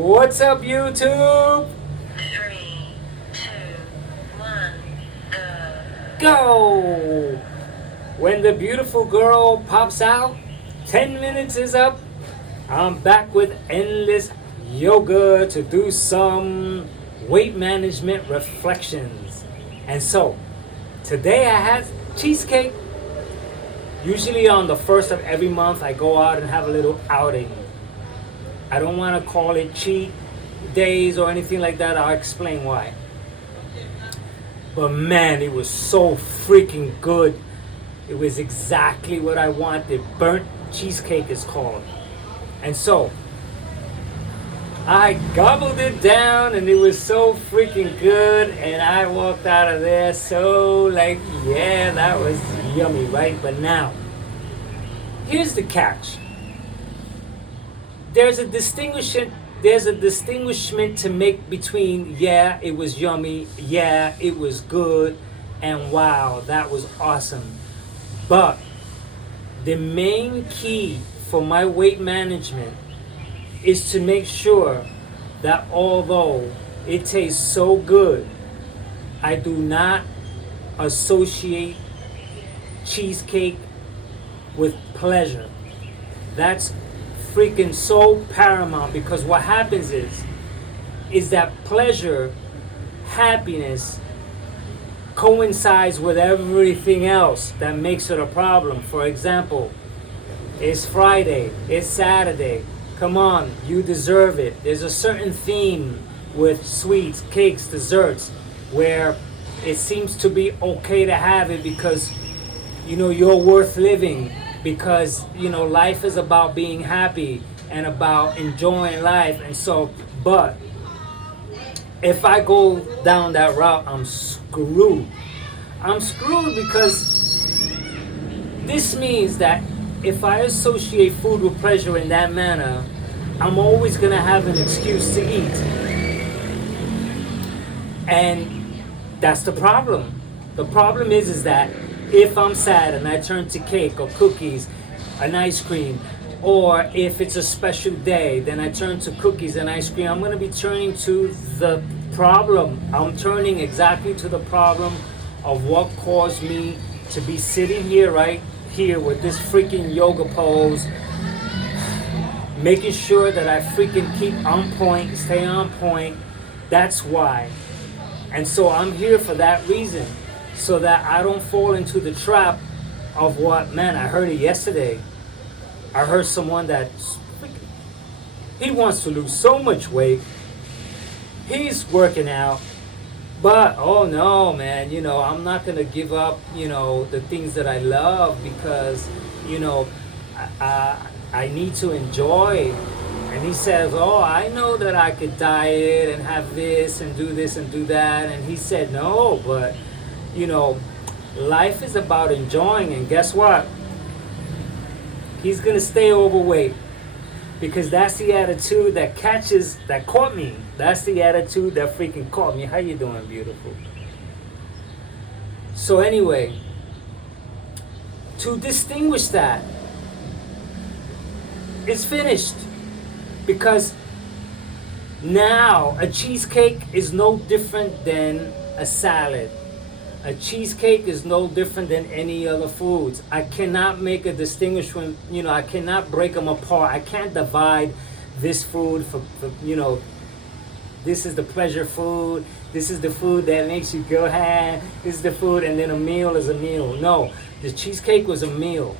What's up, YouTube? Three, two, one, Go! When the beautiful girl pops out, 10 minutes is up. I'm back with endless yoga to do some weight management reflections. And so, today I had cheesecake. Usually on the first of every month, I go out and have a little outing. I don't want to call it cheat days or anything like that. I'll explain why. But man, it was so freaking good. It was exactly what I wanted. Burnt cheesecake is called. And so, I gobbled it down and it was so freaking good. And I walked out of there so yeah, that was yummy, right? But now, here's the catch. There's a distinguishment to make between yeah, it was yummy, yeah, it was good, and wow, that was awesome. But the main key for my weight management is to make sure that although it tastes so good, I do not associate cheesecake with pleasure. That's freaking so paramount, because what happens is that pleasure, happiness coincides with everything else that makes it a problem. For example, it's Friday, it's Saturday, come on, you deserve it. There's a certain theme with sweets, cakes, desserts, where it seems to be okay to have it because you're worth living, because life is about being happy and about enjoying life. And so, but if I go down that route, I'm screwed because this means that if I associate food with pleasure in that manner, I'm always gonna have an excuse to eat. And that's the problem. The problem is that if I'm sad and I turn to cake or cookies, an ice cream, or if it's a special day, then I turn to cookies and ice cream, I'm going to be turning to the problem. I'm turning exactly to the problem of what caused me to be sitting here right here with this freaking yoga pose, making sure that I freaking keep on point, stay on point. That's why. And so I'm here for that reason, so that I don't fall into the trap of what, man, I heard it yesterday. I heard someone that he wants to lose so much weight. He's working out, but oh no, man, I'm not gonna give up, the things that I love, because, I need to enjoy. And he says, oh, I know that I could diet and have this and do this and do that. And he said, no, but life is about enjoying. And guess what? He's gonna stay overweight, because that's the attitude that caught me. That's the attitude that freaking caught me. How you doing, beautiful? So anyway, to distinguish that, it's finished, because now a cheesecake is no different than a salad. A cheesecake is no different than any other foods. I cannot make a distinction, I cannot break them apart. I can't divide this food for this is the pleasure food, this is the food that makes you go ham, this is the food, and then a meal is a meal. No, the cheesecake was a meal.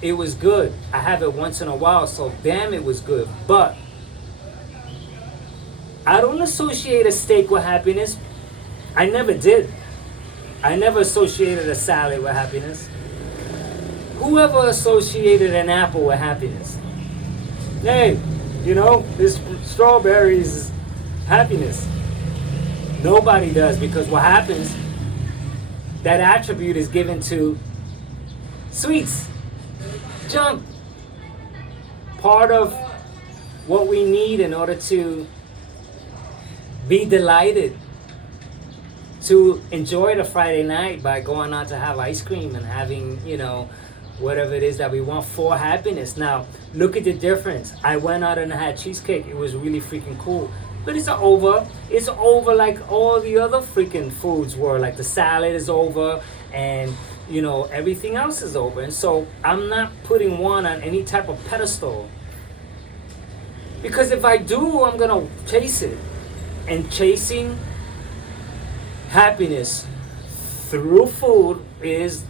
It was good. I have it once in a while, so damn, it was good. But I don't associate a steak with happiness. I never did. I never associated a salad with happiness. Whoever associated an apple with happiness? Hey, this strawberries is happiness. Nobody does, because what happens, that attribute is given to sweets, junk. Part of what we need in order to be delighted, to enjoy the Friday night by going out to have ice cream and having, whatever it is that we want for happiness. Now, look at the difference. I went out and I had cheesecake. It was really freaking cool. But it's over. It's over like all the other freaking foods were. Like the salad is over, and you know, everything else is over. And so I'm not putting one on any type of pedestal. Because if I do, I'm gonna chase it. And chasing happiness through food is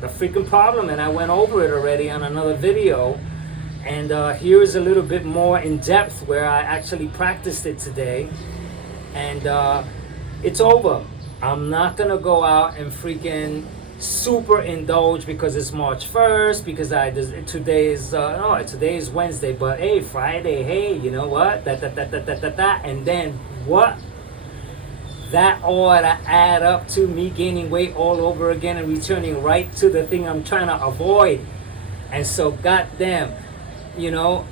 the freaking problem. And I went over it already on another video. And here is a little bit more in depth where I actually practiced it today. And it's over. I'm not gonna go out and freaking super indulge because it's March 1st, because today is Wednesday, but hey, Friday, hey, you know what? And then what? That ought to add up to me gaining weight all over again and returning right to the thing I'm trying to avoid. And so, goddamn, you know,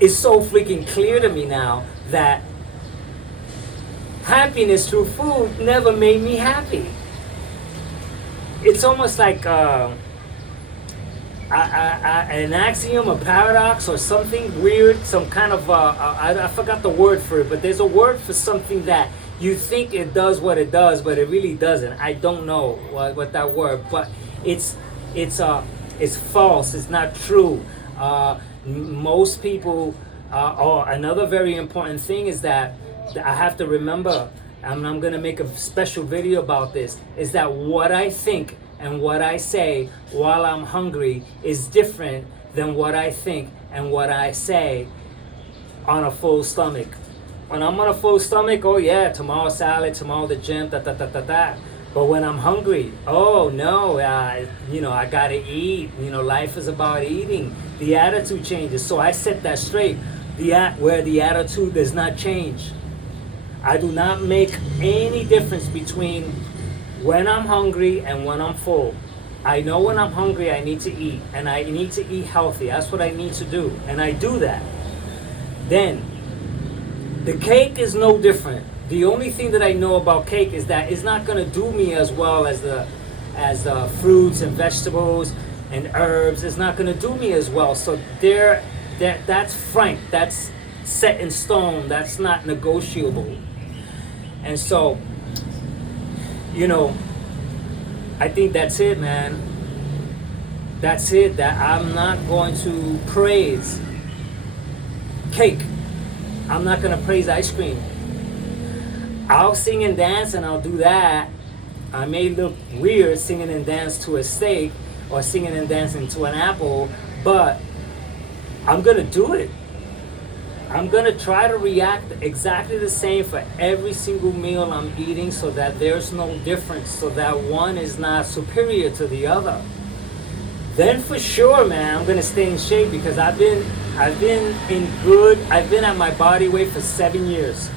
it's so freaking clear to me now that happiness through food never made me happy. It's almost like an axiom, a paradox, or something weird, some kind of, I forgot the word for it, but there's a word for something that you think it does what it does, but it really doesn't. I don't know what that word, but it's false, it's not true. Most people, another very important thing is that I have to remember, and I'm going to make a special video about this, is that what I think and what I say while I'm hungry is different than what I think and what I say on a full stomach. When I'm on a full stomach, oh yeah, tomorrow salad, tomorrow the gym, But when I'm hungry, oh no, you know, I got to eat. You know, life is about eating. The attitude changes. So I set that straight, where the attitude does not change. I do not make any difference between when I'm hungry and when I'm full. I know when I'm hungry I need to eat, and I need to eat healthy. That's what I need to do, and I do that. Then, the cake is no different. The only thing that I know about cake is that it's not going to do me as well as the fruits and vegetables and herbs. It's not going to do me as well. So that's frank. That's set in stone. That's not negotiable. And so, you know, I think that's it, man. That's it. That I'm not going to praise cake. I'm not going to praise ice cream. I'll sing and dance, and I'll do that. I may look weird singing and dance to a steak or singing and dancing to an apple, but I'm going to do it. I'm going to try to react exactly the same for every single meal I'm eating, so that there's no difference, so that one is not superior to the other. Then for sure, man, I'm going to stay in shape, because I've been at my body weight for 7 years.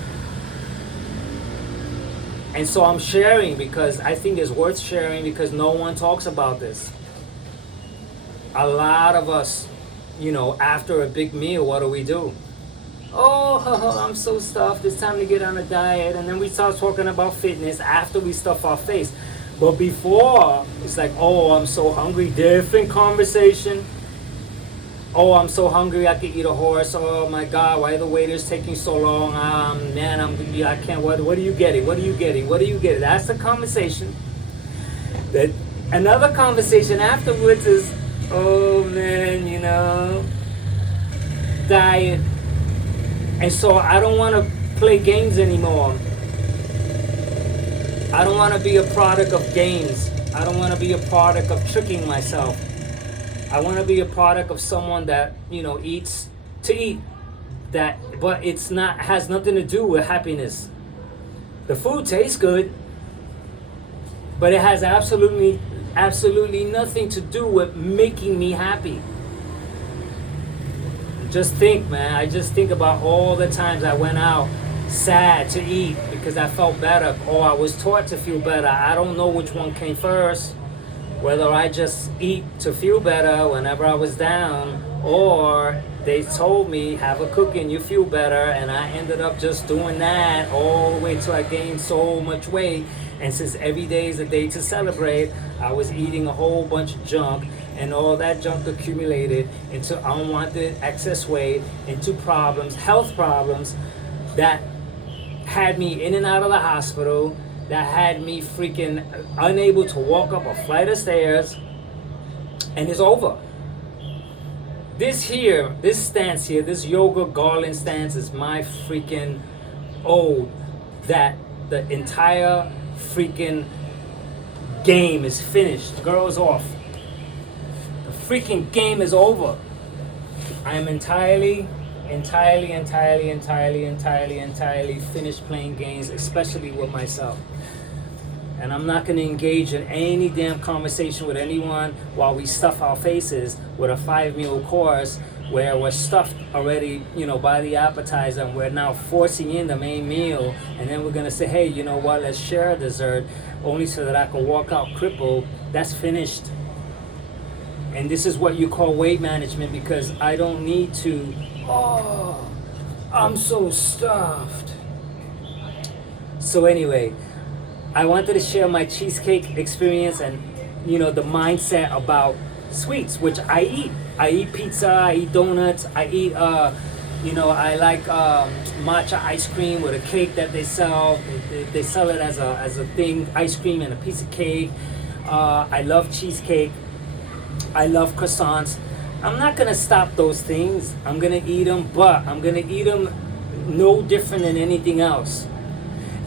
And so I'm sharing because I think it's worth sharing, because no one talks about this. A lot of us, you know, after a big meal, what do? Oh, I'm so stuffed, it's time to get on a diet. And then we start talking about fitness after we stuff our face. But before, it's like, oh, I'm so hungry, different conversation. Oh, I'm so hungry, I could eat a horse. Oh my God, why are the waiters taking so long? Man, I can't, what are you getting? What are you getting? What are you getting? That's the conversation. That another conversation afterwards is, oh man, you know, diet. And so I don't want to play games anymore. I don't want to be a product of games. I don't want to be a product of tricking myself. I want to be a product of someone that, you know, eats to eat. But has nothing to do with happiness. The food tastes good, but it has absolutely nothing to do with making me happy. Just think, man. I just think about all the times I went out sad to eat because I felt better, or I was taught to feel better. I don't know which one came first. Whether I just eat to feel better whenever I was down, or they told me, have a cookie and you feel better, and I ended up just doing that all the way till I gained so much weight. And since every day is a day to celebrate, I was eating a whole bunch of junk, and all that junk accumulated into unwanted excess weight, into problems, health problems that had me in and out of the hospital, that had me freaking unable to walk up a flight of stairs, and it's over. This stance here, this yoga garland stance is my freaking ode that the entire freaking game is finished. The girl is off. The freaking game is over. I am entirely finished playing games, especially with myself. And I'm not going to engage in any damn conversation with anyone while we stuff our faces with a 5-meal course where we're stuffed already, by the appetizer, and we're now forcing in the main meal, and then we're going to say, hey, you know what, let's share a dessert, only so that I can walk out crippled. That's finished. And this is what you call weight management, because I don't need to, I'm so stuffed. So anyway, I wanted to share my cheesecake experience and, the mindset about sweets, which I eat. I eat pizza, I eat donuts, I eat, I like matcha ice cream with a cake that they sell. They sell it as a thing, ice cream and a piece of cake. I love cheesecake. I love croissants. I'm not going to stop those things. I'm going to eat them, but I'm going to eat them no different than anything else.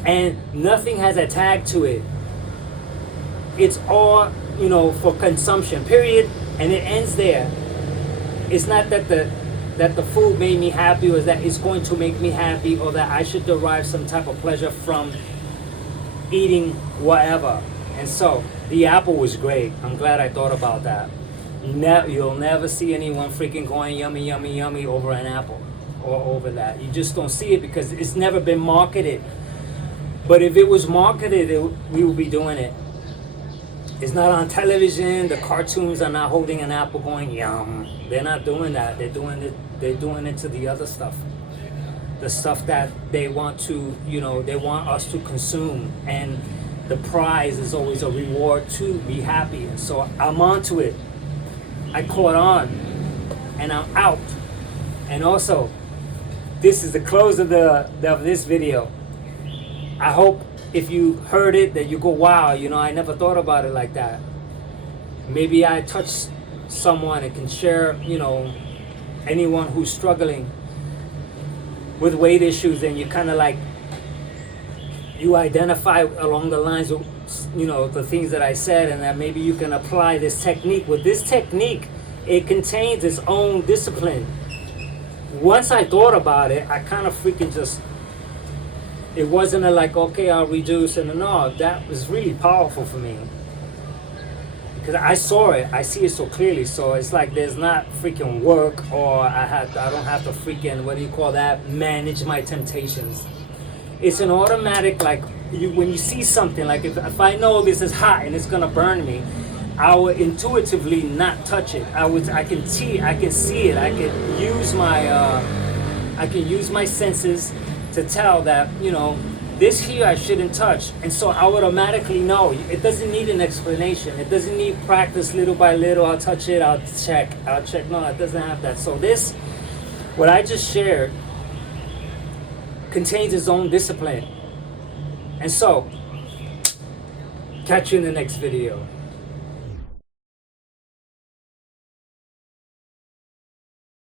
And nothing has a tag to it. It's all, for consumption, period. And it ends there. It's not that the food made me happy, or that it's going to make me happy, or that I should derive some type of pleasure from eating whatever. And so, the apple was great. I'm glad I thought about that. You'll never see anyone freaking going yummy, yummy, yummy over an apple or over that. You just don't see it because it's never been marketed. But if it was marketed, we would be doing it. It's not on television. The cartoons are not holding an apple going yum. They're not doing that. They're doing it to the other stuff. The stuff that they want to, they want us to consume. And the prize is always a reward to be happy. And so I'm onto it. I caught on. And I'm out. And also, this is the close of this video. I hope if you heard it that you go, wow, I never thought about it like that. Maybe I touched someone and can share, anyone who's struggling with weight issues, and you kind of like, you identify along the lines of, the things that I said, and that maybe you can apply this technique. With this technique, it contains its own discipline. Once I thought about it, I kind of freaking just, it wasn't okay, I'll reduce, and no, that was really powerful for me. Because I saw it, I see it so clearly, so it's like there's not freaking work, or I don't have to freaking, manage my temptations. It's an automatic, when you see something, if I know this is hot and it's gonna burn me, I would intuitively not touch it. I can see it, I can use my senses to tell that, this here I shouldn't touch. And so I would automatically know. It doesn't need an explanation. It doesn't need practice little by little. I'll touch it, I'll check. No, it doesn't have that. So what I just shared, contains its own discipline. And so, catch you in the next video.